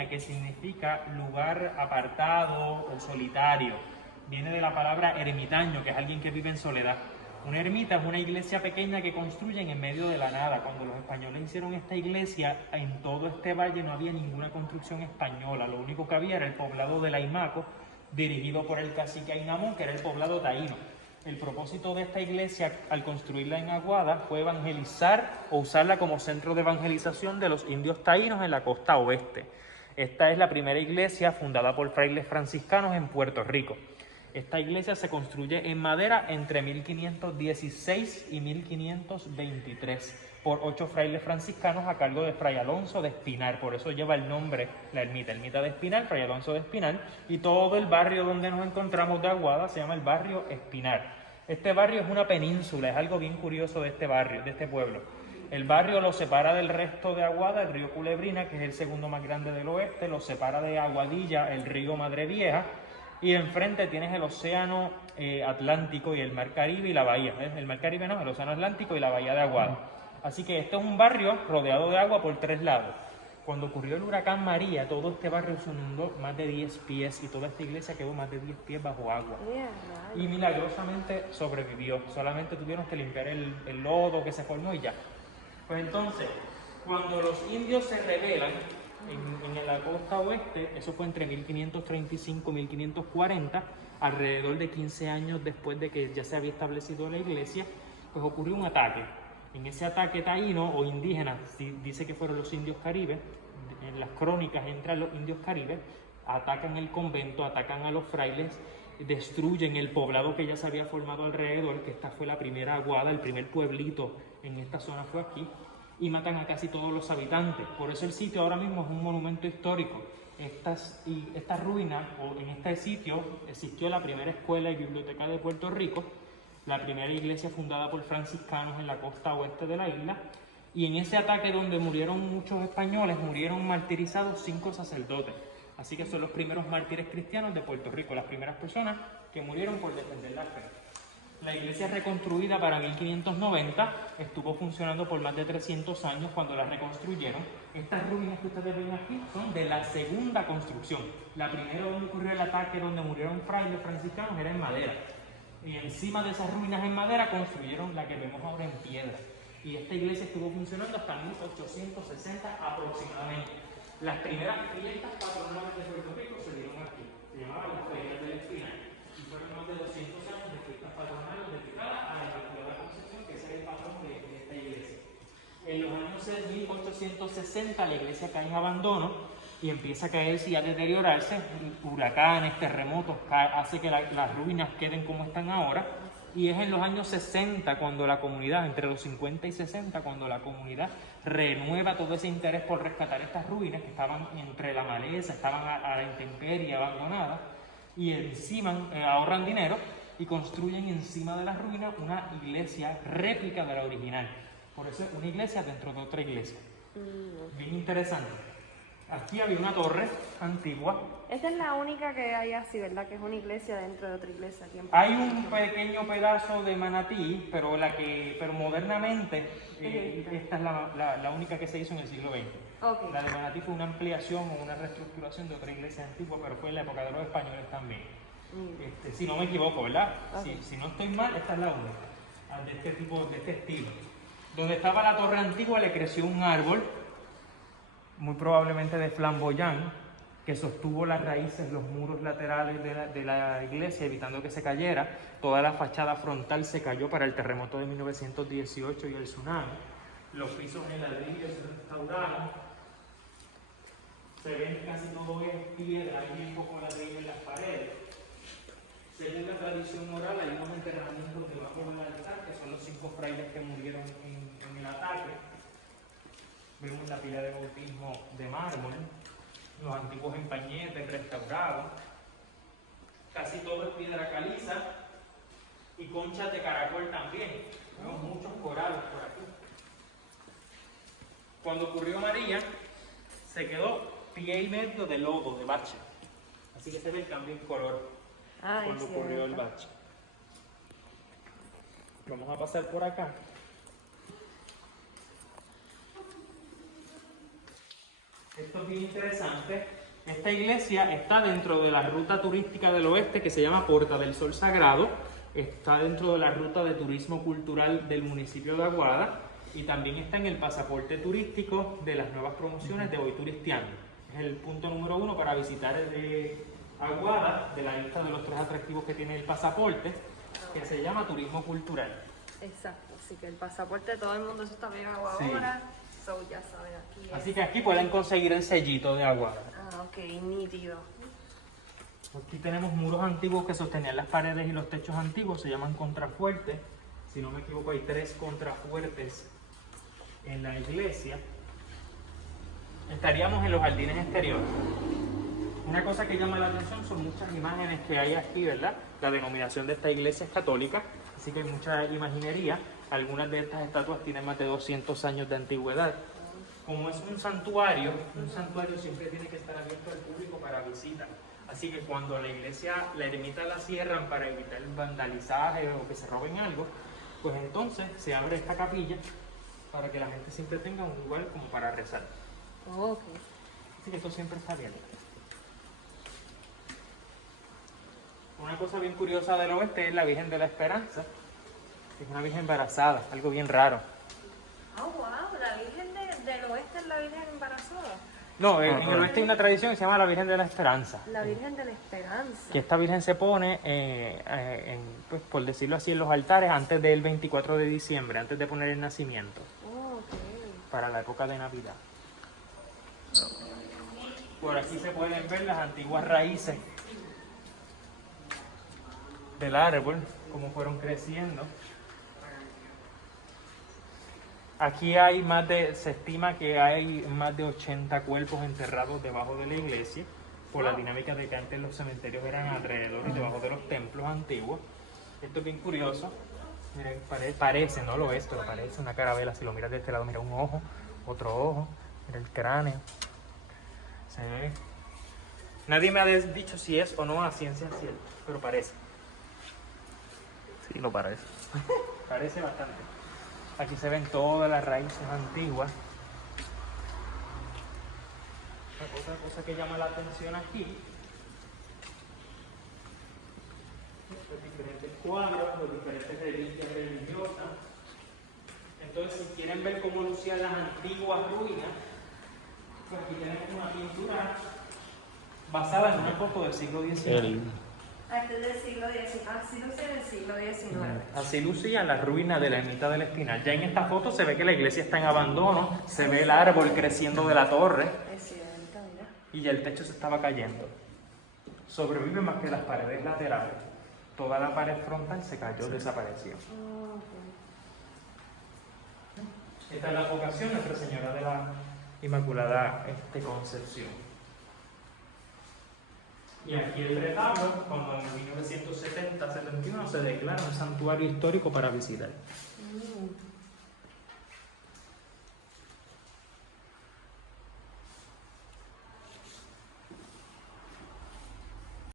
pequeña, que significa lugar apartado o solitario. Viene de la palabra ermitaño, que es alguien que vive en soledad. Una ermita es una iglesia pequeña que construyen en medio de la nada. Cuando los españoles hicieron esta iglesia, en todo este valle no había ninguna construcción española. Lo único que había era el poblado de Laimaco, dirigido por el cacique Ainamón, que era el poblado taíno. El propósito de esta iglesia, al construirla en Aguada, fue evangelizar o usarla como centro de evangelización de los indios taínos en la costa oeste. Esta es la primera iglesia fundada por frailes franciscanos en Puerto Rico. Esta iglesia se construye en madera entre 1516 y 1523 por 8 frailes franciscanos a cargo de Fray Alonso de Espinar. Por eso lleva el nombre la ermita de Espinar, Fray Alonso de Espinar, y todo el barrio donde nos encontramos de Aguada se llama el barrio Espinar. Este barrio es una península, es algo bien curioso de este barrio, de este pueblo. El barrio lo separa del resto de Aguada el río Culebrina, que es el segundo más grande del oeste, lo separa de Aguadilla el río Madre Vieja, y enfrente tienes el océano Atlántico y el mar Caribe y la bahía. El mar Caribe no, el océano Atlántico y la bahía de Aguada. Así que este es un barrio rodeado de agua por 3 lados. Cuando ocurrió el huracán María, todo este barrio se inundó más de 10 pies y toda esta iglesia quedó más de 10 pies bajo agua. Y milagrosamente sobrevivió. Solamente tuvieron que limpiar el lodo que se formó y ya. Pues entonces, cuando los indios se rebelan en la costa oeste, eso fue entre 1535 y 1540, alrededor de 15 años después de que ya se había establecido la iglesia, pues ocurrió un ataque. En ese ataque taíno o indígena, dice que fueron los indios caribes, en las crónicas entran los indios caribes, atacan el convento, atacan a los frailes, destruyen el poblado que ya se había formado alrededor, que esta fue la primera Aguada, el primer pueblito en esta zona fue aquí, y matan a casi todos los habitantes. Por eso el sitio ahora mismo es un monumento histórico. Estas ruinas, o en este sitio existió la primera escuela y biblioteca de Puerto Rico, la primera iglesia fundada por franciscanos en la costa oeste de la isla, y en ese ataque donde murieron muchos españoles, murieron martirizados 5 sacerdotes. Así que son los primeros mártires cristianos de Puerto Rico, las primeras personas que murieron por defender la fe. La iglesia reconstruida para 1590 estuvo funcionando por más de 300 años cuando la reconstruyeron. Estas ruinas que ustedes ven aquí son de la segunda construcción. La primera donde ocurrió el ataque, donde murieron frailes franciscanos, era en madera. Y encima de esas ruinas en madera construyeron la que vemos ahora en piedra. Y esta iglesia estuvo funcionando hasta 1860 aproximadamente. Las primeras fiestas patronales de Puerto Rico se dieron aquí. Se llamaban las ferias del Espinar. Y fueron más de 200 años de fiestas patronales dedicadas a la Inmaculada Concepción, que es el patrón de esta iglesia. En los años 1860 la iglesia cae en abandono y empieza a caerse y a deteriorarse. Huracanes, terremotos, hace que las ruinas queden como están ahora. Y es en los años 60 cuando la comunidad, entre los 50 y 60, cuando la comunidad renueva todo ese interés por rescatar estas ruinas que estaban entre la maleza, estaban a la intemperie, abandonadas, y encima ahorran dinero y construyen encima de las ruinas una iglesia réplica de la original. Por eso es una iglesia dentro de otra iglesia. Bien interesante. Aquí había una torre antigua. Esta es la única que hay así, ¿verdad? Que es una iglesia dentro de otra iglesia. Aquí en Hay un pequeño pedazo de Manatí, pero modernamente esta es la única que se hizo en el siglo XX. Okay. La de Manatí fue una ampliación o una reestructuración de otra iglesia antigua, pero fue en la época de los españoles también. Si no me equivoco, ¿verdad? Okay. Si no estoy mal, esta es la única, de este tipo, de este estilo. Donde estaba la torre antigua le creció un árbol, muy probablemente de flamboyán, que sostuvo las raíces, los muros laterales de la iglesia, evitando que se cayera. Toda la fachada frontal se cayó para el terremoto de 1918 y el tsunami. Los pisos en ladrillo se restauraron. Se ven casi todo es piedra, hay un poco de ladrillo en las paredes. Según la tradición oral, hay unos enterramientos debajo del altar, que son los 5 frailes que murieron en el ataque. Vemos la pila de bautismo de mármol, los antiguos empañetes restaurados. Casi todo es piedra caliza y conchas de caracol también. Vemos muchos corales por aquí. Cuando ocurrió María, se quedó pie y medio de lodo, de bache. Así que se ve el cambio en color cuando ocurrió el bache. Vamos a pasar por acá. Esto es bien interesante. Esta iglesia está dentro de la ruta turística del oeste que se llama Porta del Sol Sagrado. Está dentro de la ruta de turismo cultural del municipio de Aguada y también está en el pasaporte turístico de las nuevas promociones de Voy Turisteando. Es el punto número 1 para visitar Aguada, de la lista de los 3 atractivos que tiene el pasaporte, que se llama turismo cultural. Exacto, así que el pasaporte, todo el mundo se está pegado Sí. ahora. So, ya saben, aquí es. Así que aquí pueden conseguir el sellito de Aguada. Ah, ok, nítido. Aquí tenemos muros antiguos que sostenían las paredes y los techos antiguos, se llaman contrafuertes. Si no me equivoco, hay 3 contrafuertes en la iglesia. Estaríamos en los jardines exteriores. Una cosa que llama la atención son muchas imágenes que hay aquí, ¿verdad? La denominación de esta iglesia es católica, así que hay mucha imaginería. Algunas de estas estatuas tienen más de 200 años de antigüedad. Como es un santuario siempre tiene que estar abierto al público para visita. Así que cuando la iglesia, la ermita la cierran para evitar el vandalizaje o que se roben algo, pues entonces se abre esta capilla para que la gente siempre tenga un lugar como para rezar. Oh, ok. Así que esto siempre está abierto. Una cosa bien curiosa del oeste es la Virgen de la Esperanza, que es una virgen embarazada, algo bien raro. Oh, wow, la Virgen del Oeste es la Virgen embarazada. No, en el oeste hay una tradición que se llama la Virgen de la Esperanza. La Virgen de la Esperanza. Que esta virgen se pone, pues, por decirlo así, en los altares antes del 24 de diciembre, antes de poner el nacimiento, Oh, ok. para la época de Navidad. Por aquí se pueden ver las antiguas raíces del árbol, cómo fueron creciendo. Aquí se estima que hay más de 80 cuerpos enterrados debajo de la iglesia, por la dinámica de que antes los cementerios eran alrededor y debajo de los templos antiguos. Esto es bien curioso. Miren, parece, no lo es, pero parece una carabela. Si lo miras de este lado, mira un ojo, otro ojo, mira el cráneo. Se ve. Nadie me ha dicho si es o no a ciencia cierta, pero parece. Sí, lo parece. Parece bastante. Aquí se ven todas las raíces antiguas. Otra cosa que llama la atención aquí, los diferentes cuadros, los diferentes reliquias religiosas. Entonces, si quieren ver cómo lucían las antiguas ruinas, pues aquí tenemos una pintura basada en una foto del siglo XIX. Antes del siglo XIX. Así lucía en el siglo XIX. Así lucían las ruinas de la ermita del Espinal. Ya en esta foto se ve que la iglesia está en abandono, se ve el árbol creciendo de la torre Es cierto, mira. y ya el techo se estaba cayendo. Sobrevive más que las paredes laterales. Toda la pared frontal se cayó, desapareció. Oh, ok. Esta es la vocación Nuestra Señora de la Inmaculada Concepción. Y aquí el retablo, cuando en 1970-71 se declara un santuario histórico para visitar.